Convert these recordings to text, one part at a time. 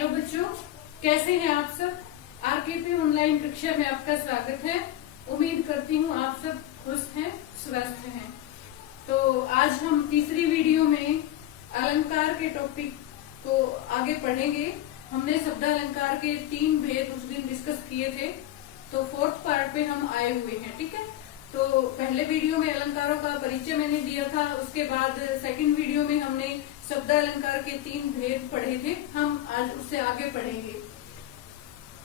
Hello बच्चों, कैसे हैं आप सब। आरकेपी ऑनलाइन कक्षा में आपका स्वागत है। उम्मीद करती हूँ आप सब खुश हैं, स्वस्थ हैं। तो आज हम तीसरी वीडियो में अलंकार के टॉपिक को आगे पढ़ेंगे। हमने शब्द अलंकार के 3 भेद उस दिन डिस्कस किए थे, तो 4th पार्ट पे हम आए हुए हैं। ठीक है, तो पहले वीडियो में अलंकारों का परिचय मैंने दिया था, उसके बाद सेकंड वीडियो में हमने शब्द अलंकार के 3 भेद पढ़े थे। हम आज उससे आगे पढ़ेंगे।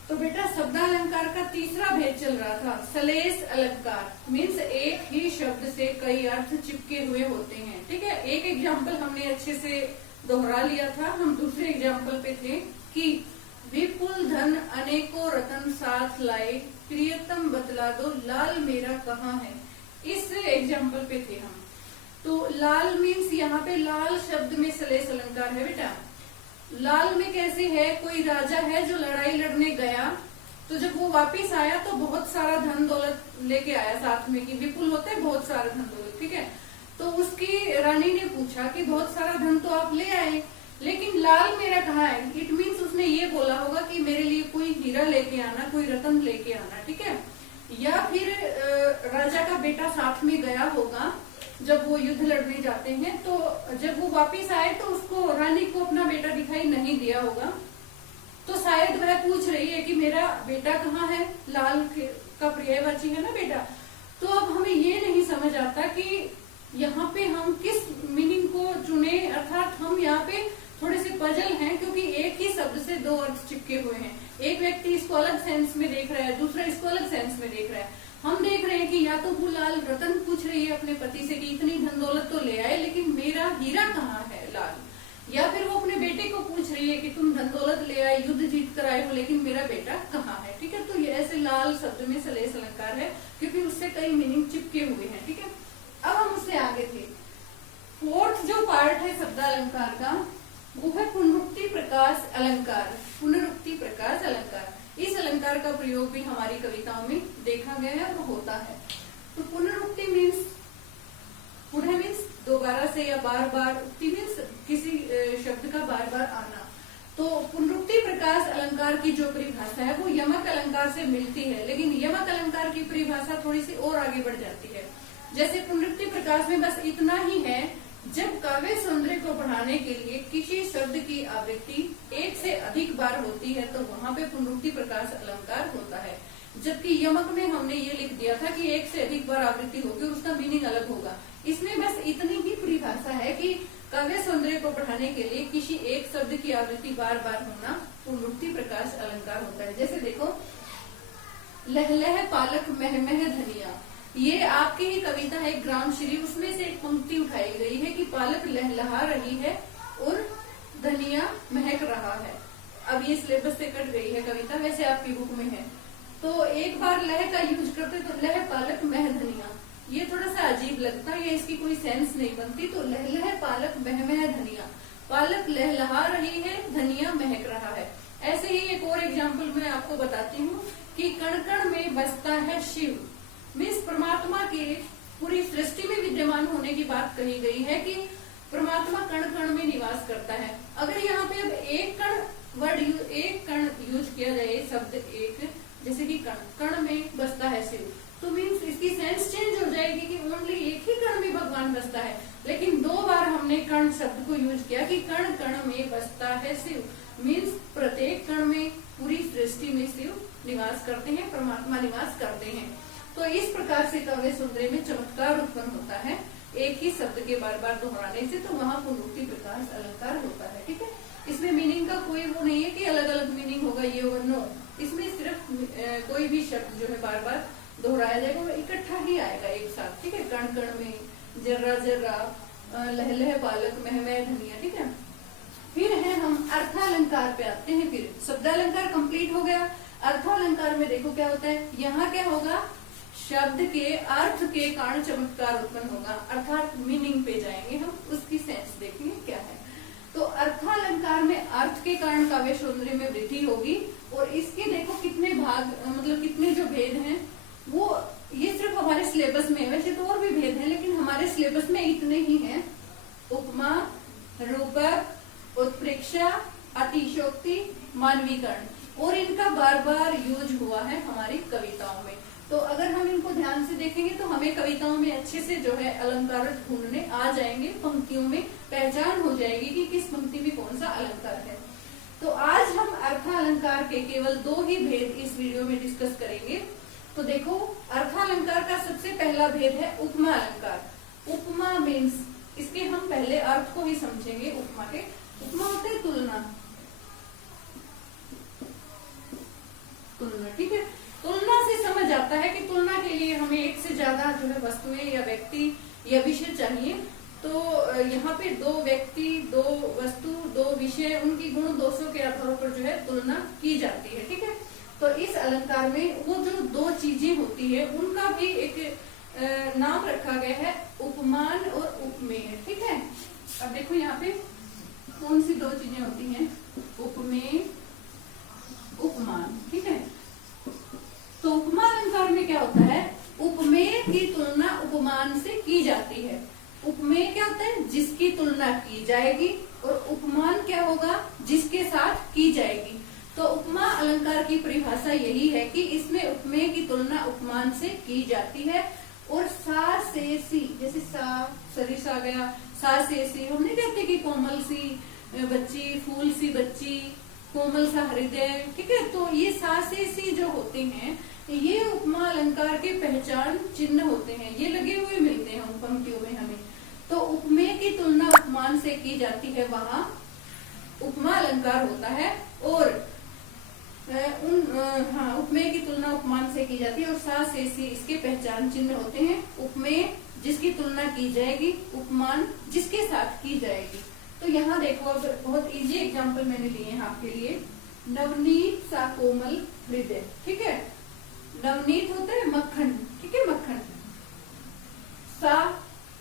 तो बेटा, शब्द अलंकार का तीसरा भेद चल रहा था सलेस अलंकार। मीन्स एक ही शब्द से कई अर्थ चिपके हुए होते हैं। ठीक है, एक एग्जाम्पल हमने अच्छे से दोहरा लिया था। हम दूसरे एग्जाम्पल पे थे कि विपुल धन अनेकों रतन साथ लाए, प्रियतम बतला दो लाल मेरा कहाँ है। इस एग्जाम्पल पे थे हम। तो लाल मीन्स यहाँ पे लाल शब्द में सलेस अलंकार है बेटा। लाल में कैसे है, कोई राजा है जो लड़ाई लड़ने गया, तो जब वो वापिस आया तो बहुत सारा धन दौलत लेके आया साथ में, कि विपुल होता है बहुत सारा धन दौलत। ठीक है, तो उसकी रानी ने पूछा कि बहुत सारा धन तो आप ले आए, लेकिन लाल मेरा कहाँ है। इट मीन्स उसने ये बोला होगा कि मेरे लिए कोई हीरा लेके आना, कोई रतन लेके आना। ठीक है, या फिर राजा का बेटा साथ में गया होगा जब वो युद्ध लड़ने जाते हैं, तो जब वो वापिस आए तो उसको रानी को अपना बेटा दिखाई नहीं दिया होगा, तो शायद वह पूछ रही है कि मेरा बेटा कहाँ है। लाल का पर्यायवाची है ना बेटा। तो अब हमें ये नहीं समझ आता कि यहाँ पे हम किस मीनिंग को चुने, अर्थात हम यहाँ पे थोड़े से पजल हैं, क्योंकि एक ही शब्द से 2 अर्थ चिपके हुए हैं। एक व्यक्ति इसको अलग सेंस में देख रहा है, दूसरा इसको अलग सेंस में देख रहा है। हम देख रहे हैं कि या तो वो लाल रतन पूछ रही है अपने पति से कि इतनी धन दौलत तो ले आए, लेकिन मेरा हीरा कहाँ है लाल। या फिर वो अपने बेटे को पूछ रही है कि तुम धन दौलत ले आए, युद्ध जीत कर आए हो, लेकिन मेरा बेटा कहाँ है। ठीक है, तो ये ऐसे लाल शब्द में सलेस अलंकार है, क्योंकि उससे कई मीनिंग चिपके हुए हैं। ठीक है, अब हम उससे आगे थे। 4th जो पार्ट है शब्द अलंकार का, वो है पुनरुक्ति प्रकाश अलंकार। पुनरुक्ति प्रकाश अलंकार, इस अलंकार का प्रयोग भी हमारी कविताओं में देखा गया है और होता है। तो पुनरुक्ति मीन्स पुनः मीन्स दोबारा से या बार बार, उक्ति मीन्स किसी शब्द का बार बार आना। तो पुनरुक्ति प्रकाश अलंकार की जो परिभाषा है वो यमक अलंकार से मिलती है, लेकिन यमक अलंकार की परिभाषा थोड़ी सी और आगे बढ़ जाती है। जैसे पुनरुक्ति प्रकाश में बस इतना ही है, जब काव्य सौंदर्य को बढ़ाने के लिए किसी शब्द की आवृत्ति एक से अधिक बार होती है, तो वहाँ पे पुनरुक्ति प्रकाश अलंकार होता है। जबकि यमक में हमने ये लिख दिया था कि एक से अधिक बार आवृत्ति होगी, उसका मीनिंग अलग होगा। इसमें बस इतनी ही परिभाषा है कि काव्य सौंदर्य को बढ़ाने के लिए किसी एक शब्द की आवृत्ति बार बार होना पुनरुक्ति प्रकाश अलंकार होता है। जैसे देखो, लह लह पालक मह मह धनिया, ये आपकी ही कविता है ग्रामश्री, उसमें से एक पंक्ति उठाई गई है कि पालक लहलहा रही है और धनिया महक रहा है। अब ये सिलेबस से कट गई है कविता, वैसे आपकी बुक में है। तो एक बार लह का यूज करते तो लह पालक मह धनिया, ये थोड़ा सा अजीब लगता है, ये इसकी कोई सेंस नहीं बनती। तो लह लह पालक मह मह धनिया, पालक लहलहा रही है, धनिया महक रहा है। ऐसे ही एक और एग्जाम्पल मैं आपको बताती हूँ कि कण कण में बसता है शिव। मीन्स परमात्मा के पूरी सृष्टि में विद्यमान होने की बात कही गई है कि परमात्मा कण कण में निवास करता है। अगर यहाँ पे अब एक कण यूज किया जाए, शब्द एक, जैसे कि कण कण में बसता है शिव, तो मीन्स इसकी सेंस चेंज हो जाएगी कि ओनली एक ही कण में भगवान बसता है। लेकिन 2 बार हमने कण शब्द को यूज किया कि कण कण में बसता है शिव। मीन्स प्रत्येक कण में, पूरी सृष्टि में शिव निवास करते हैं, परमात्मा निवास करते हैं। तो इस प्रकार से काव्य सौंदर्य में चमत्कार उत्पन्न होता है एक ही शब्द के बार बार दोहराने से, तो वहाँ पुनरुक्ति प्रकाश अलंकार होता है। ठीक है, इसमें मीनिंग का कोई वो नहीं है कि अलग अलग मीनिंग होगा ये और नो। इसमें सिर्फ कोई भी शब्द जो है बार बार दोहराया जाएगा, वो इकट्ठा ही आएगा एक साथ। ठीक है, कण कण में, जर्रा जर्रा, लह लह पालक मह मह धनिया। ठीक है, फिर है हम अर्थालंकार पे आते हैं। फिर शब्दालंकार कंप्लीट हो गया। अर्थालंकार में देखो क्या होता है, यहाँ क्या होगा, शब्द के अर्थ के कारण चमत्कार उत्पन्न होगा, अर्थात मीनिंग पे जाएंगे हम, उसकी सेंस देखेंगे क्या है। तो अर्थालंकार में अर्थ के कारण काव्य सौंदर्य में वृद्धि होगी। और इसके देखो कितने भाग, मतलब कितने जो भेद हैं, वो ये सिर्फ हमारे सिलेबस में है। वैसे तो और भी भेद हैं, लेकिन हमारे सिलेबस में इतने ही हैं। उपमा, रूपक, उत्प्रेक्षा, अतिशयोक्ति, मानवीकरण, और इनका बार बार यूज हुआ है हमारी कविताओं में। तो अगर हम इनको ध्यान से देखेंगे तो हमें कविताओं में अच्छे से जो है अलंकार ढूंढने आ जाएंगे, पंक्तियों में पहचान हो जाएगी कि किस पंक्ति में कौन सा अलंकार है। तो आज हम अर्थालंकार के केवल 2 ही भेद इस वीडियो में डिस्कस करेंगे। तो देखो, अर्थालंकार का सबसे पहला भेद है उपमा अलंकार। उपमा मीन्स, इसके हम पहले अर्थ को ही समझेंगे। उपमा के, उपमा होते है तुलना, तुलना, ठीक है। तुलना से समझ आता है कि तुलना के लिए हमें एक से ज्यादा जो है वस्तुएं या व्यक्ति या विषय चाहिए। तो यहाँ पे 2 व्यक्ति, 2 वस्तु, 2 विषय, उनकी गुण दोषों के आधारों पर जो है तुलना की जाती है, ठीक है। तो इस अलंकार में वो जो 2 चीजें होती है उनका भी एक नाम रखा गया है, उपमान और उपमेय, ठीक है। अब देखो यहाँ पे कौन सी 2 चीजें होती हैं, उपमेय, उपमान, ठीक है। तो उपमा अलंकार में क्या होता है, उपमेय की तुलना उपमान से की जाती है। उपमेय क्या होता है, जिसकी तुलना की जाएगी, और उपमान क्या होगा, जिसके साथ की जाएगी। तो उपमा अलंकार की परिभाषा यही है कि इसमें उपमेय की तुलना उपमान से की जाती है। और सा से सी, जैसे सा सरिस आ गया, सा से सी, हम नहीं कहते कि कोमल सी बच्ची, फूल सी बच्ची, कोमल सा हृदय, ठीक है। तो ये सा से सी जो होते हैं ये उपमा अलंकार के पहचान चिन्ह होते हैं, ये लगे हुए मिलते हैं उन पंक्तियों में हमें। तो उपमेय की तुलना उपमान से की जाती है, वहां उपमा अलंकार होता है। और उपमेय की तुलना उपमान से की जाती है, और सा से सी इसके पहचान चिन्ह होते हैं। उपमेय जिसकी तुलना की जाएगी, उपमान जिसके साथ की जाएगी। तो यहाँ देखो, अब बहुत इजी एग्जांपल मैंने लिए हैं आपके लिए। नवनीत सा कोमल हृदय, ठीक है। नवनीत होता है मक्खन, ठीक है, मक्खन। सा,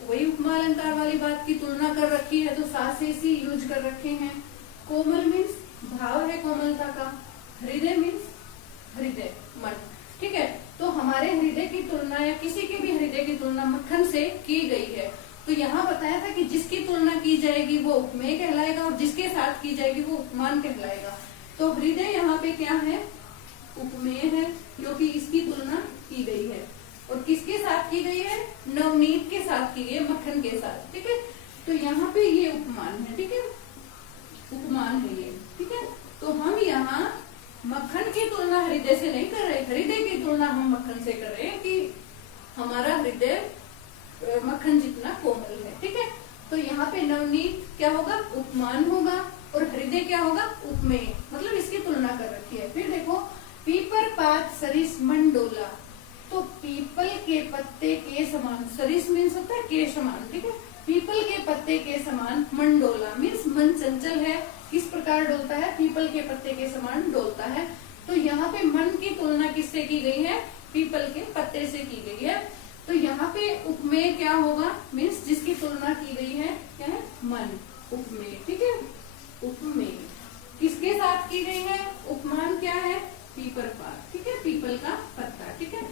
वही उपमा अलंकार वाली बात की तुलना कर रखी है, तो सा से सी यूज कर रखे हैं। कोमल मीन्स भाव है कोमलता का, हृदय मीन्स हृदय, मन, ठीक है। तो हमारे हृदय की तुलना या किसी के भी हृदय की तुलना मक्खन से की गई है। तो यहाँ बताया था कि जिसकी तुलना की जाएगी वो उपमेय कहलाएगा, और जिसके साथ की जाएगी वो उपमान कहलाएगा। तो हृदय यहाँ पे क्या है, उपमेय है, क्योंकि इसकी तुलना की गई है। और किसके साथ की गई है, नवनीत के साथ की गई है, मक्खन के साथ, ठीक है। तो यहाँ पे ये उपमान है, ठीक है, उपमान है ये, ठीक है। तो हम यहाँ मक्खन की तुलना हृदय से नहीं कर रहे, हृदय की तुलना हम मक्खन से कर रहे हैं कि हमारा हृदय मक्खन जितना कोमल है, ठीक है। तो यहाँ पे नवनीत क्या होगा, उपमान होगा, और हृदय क्या होगा, उपमेय, मतलब इसकी तुलना कर रखी है। फिर देखो, पीपर पात सरिस मन डोला। तो पीपल के पत्ते के समान, सरिस मीन्स होता है के समान, ठीक है। पीपल के पत्ते के समान मन डोला मीन्स मन चंचल है, किस प्रकार डोलता है, पीपल के पत्ते के समान डोलता है। तो यहाँ पे मन की तुलना किससे की गई है, पीपल के पत्ते से की गई है। तो यहाँ पे उपमेय क्या होगा, मीन्स जिसकी तुलना की गई है, क्या है, मन, उपमेय, ठीक है। उपमेय किसके साथ की गई है, उपमान क्या है, पीपर पात, ठीक है, पीपल का पत्ता, ठीक है।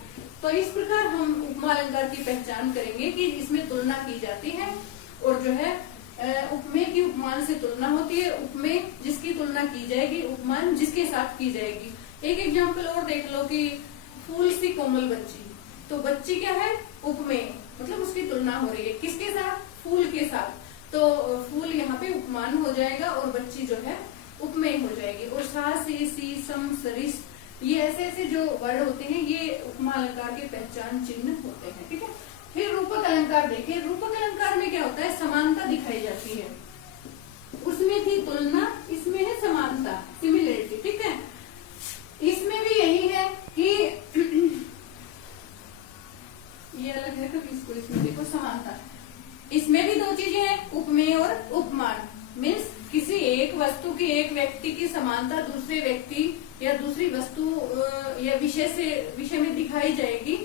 तो इस प्रकार हम उपमा अलंकार की पहचान करेंगे कि इसमें तुलना की जाती है, और जो है उपमेय की उपमान से तुलना होती है। उपमेय जिसकी तुलना की जाएगी, उपमान जिसके साथ की जाएगी। एक एग्जाम्पल और देख लो कि फूल सी कोमल बच्ची, तो बच्ची क्या है, उपमेय, मतलब उसकी तुलना हो रही है किसके साथ, फूल के साथ। तो फूल यहाँ पे उपमान हो जाएगा, और बच्ची जो है उपमेय हो जाएगी। और सा से सी सम सरिस, ये ऐसे ऐसे जो वर्ड होते हैं ये उपमा अलंकार के पहचान चिन्ह होते हैं, ठीक है। फिर रूपक अलंकार देखें। रूपक अलंकार में क्या होता है, समानता दिखाई जाती है। उसमें थी तुलना, इसमें है समानता, सिमिलरिटी, ठीक है। इसमें भी यही है कि ये अलग है, कभी इसको, इसमें देखो समानता, इसमें भी 2 चीजें हैं, उपमेय और उपमान। मीन्स किसी एक वस्तु की, एक व्यक्ति की समानता दूसरे व्यक्ति या दूसरी वस्तु या विषय में दिखाई जाएगी,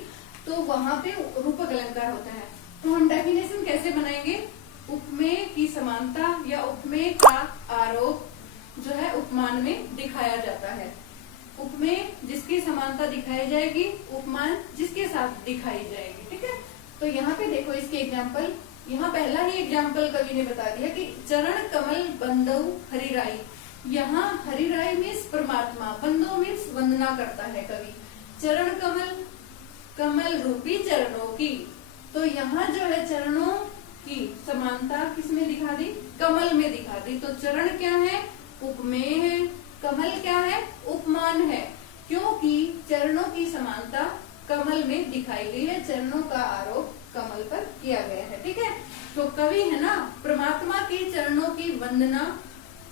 तो वहां पे रूपक अलंकार होता है। तो हम डेफिनेशन कैसे बनाएंगे, उपमेय की समानता या उपमेय का आरोप जो है उपमान में दिखाया जाता है। उपमेय जिसकी समानता दिखाई जाएगी, उपमान जिसके साथ दिखाई जाएगी, ठीक है। तो यहाँ पे देखो इसके एग्जाम्पल, यहाँ पहला ही एग्जाम्पल कवि ने बता दिया कि चरण कमल बंदऊ हरिराई। यहाँ हरिराय मीन्स परमात्मा, बंदो मीन्स वंदना करता है कवि। चरण कमल, कमल रूपी चरणों की, तो यहाँ जो है चरणों की समानता किसमें दिखा दी? कमल में दिखा दी। तो चरण क्या है? उपमेय है, कमल क्या है? उपमान है, क्योंकि चरणों की समानता कमल में दिखाई गई है, चरणों का आरोप कमल पर किया गया है। ठीक है, तो कवि है ना परमात्मा के चरणों की वंदना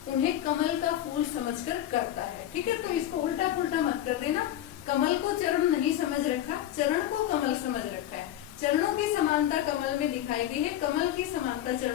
उन्हें कमल का फूल समझकर करता है। ठीक है, तो इसको उल्टा पुल्टा मत कर देना, कमल को चरण नहीं समझ रखा, चरण को कमल समझ रखा है। चरणों की समानता कमल में दिखाई गई है, कमल की समानता चरण